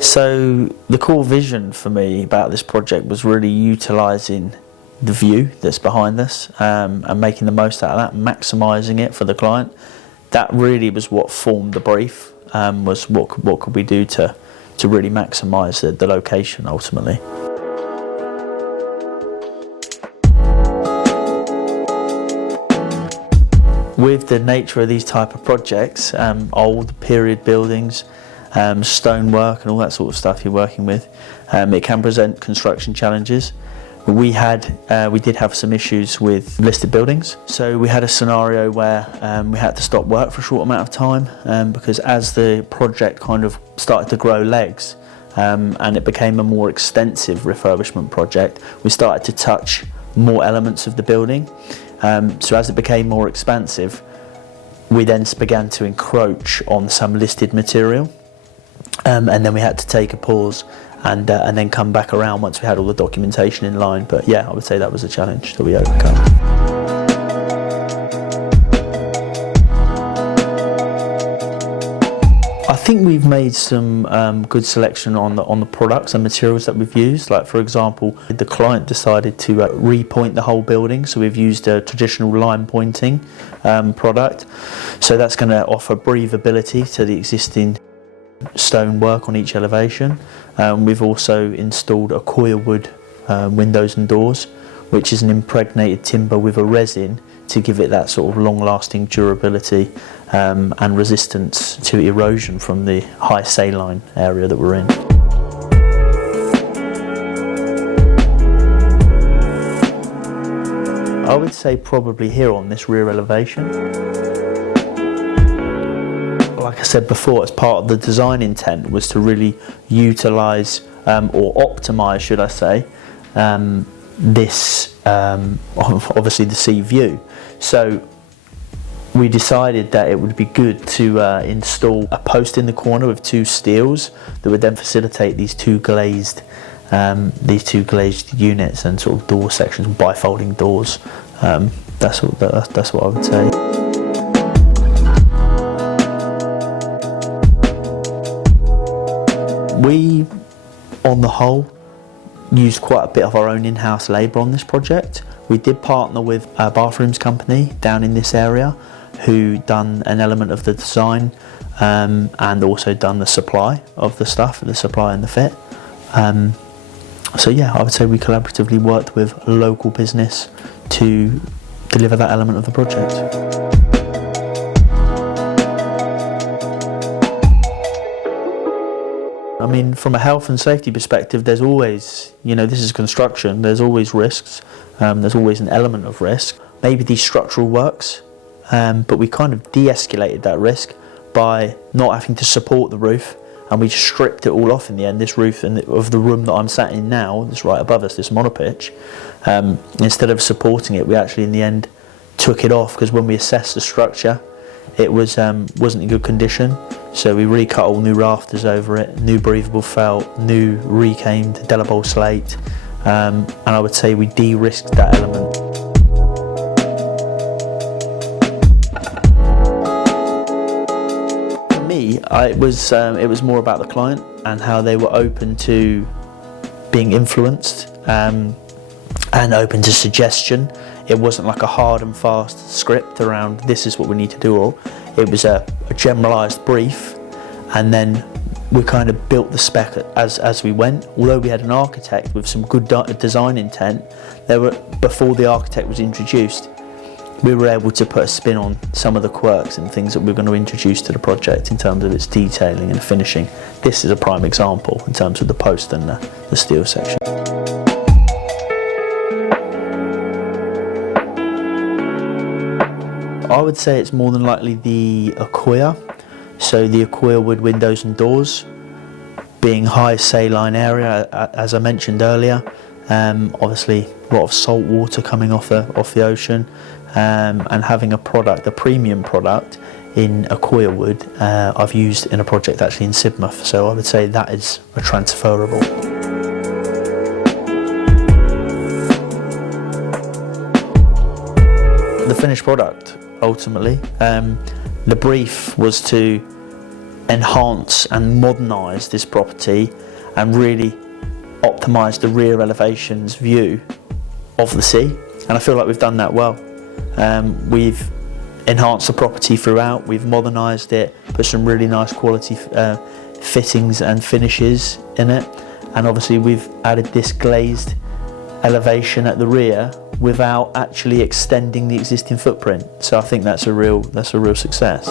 So the core vision for me about this project was really utilising the view that's behind us and making the most out of that, maximising it for the client. That really was what formed the brief, was what could we do to really maximise the location ultimately. With the nature of these type of projects, old period buildings, stonework and all that sort of stuff you're working with, it can present construction challenges. We did have some issues with listed buildings, so we had a scenario where we had to stop work for a short amount of time because as the project kind of started to grow legs and it became a more extensive refurbishment project, we started to touch more elements of the building. So as it became more expansive, we then began to encroach on some listed material, and then we had to take a pause and then come back around once we had all the documentation in line. But yeah, I would say that was a challenge that we overcome. I think we've made some good selection on the products and materials that we've used. Like for example, the client decided to repoint the whole building, so we've used a traditional line pointing product. So that's going to offer breathability to the existing stonework on each elevation. We've also installed a coir wood windows and doors, which is an impregnated timber with a resin to give it that sort of long-lasting durability and resistance to erosion from the high saline area that we're in. I would say probably here on this rear elevation. Like I said before, as part of the design intent was to really utilise or optimise, should I say, this obviously the sea view. So we decided that it would be good to install a post in the corner with two steels that would then facilitate these two glazed units and sort of door sections, bifolding doors. That's what I would say. We, on the whole, used quite a bit of our own in-house labour on this project. We did partner with a bathrooms company down in this area who done an element of the design and also done the supply of the stuff, the supply and the fit. So yeah, I would say we collaboratively worked with a local business to deliver that element of the project. I mean, from a health and safety perspective, there's always, this is construction, there's always risks, there's always an element of risk. Maybe these structural works, but we kind of de-escalated that risk by not having to support the roof, and we just stripped it all off in the end. This roof of the room that I'm sat in now, that's right above us, this monopitch, instead of supporting it, we actually in the end took it off because when we assessed the structure, it wasn't in good condition. So we recut all new rafters over it, new breathable felt, new recamed Delabole slate, and I would say we de-risked that element. For me, it was more about the client and how they were open to being influenced and open to suggestion. It wasn't like a hard and fast script around this is what we need to do all. It was a generalised brief, and then we kind of built the spec as we went. Although we had an architect with some good design intent, before the architect was introduced, we were able to put a spin on some of the quirks and things that we're going to introduce to the project in terms of its detailing and finishing. This is a prime example in terms of the post and the steel section. I would say it's more than likely the Accoya, so the Accoya wood windows and doors, being high saline area, as I mentioned earlier. Obviously, a lot of salt water coming off the ocean, and having a premium product in Accoya wood, I've used in a project actually in Sidmouth. So I would say that is a transferable. The finished product. Ultimately, the brief was to enhance and modernise this property and really optimise the rear elevations view of the sea, and I feel like we've done that well. We've enhanced the property throughout, we've modernised it, put some really nice quality fittings and finishes in it, and obviously we've added this glazed elevation at the rear without actually extending the existing footprint. So I think that's a real success.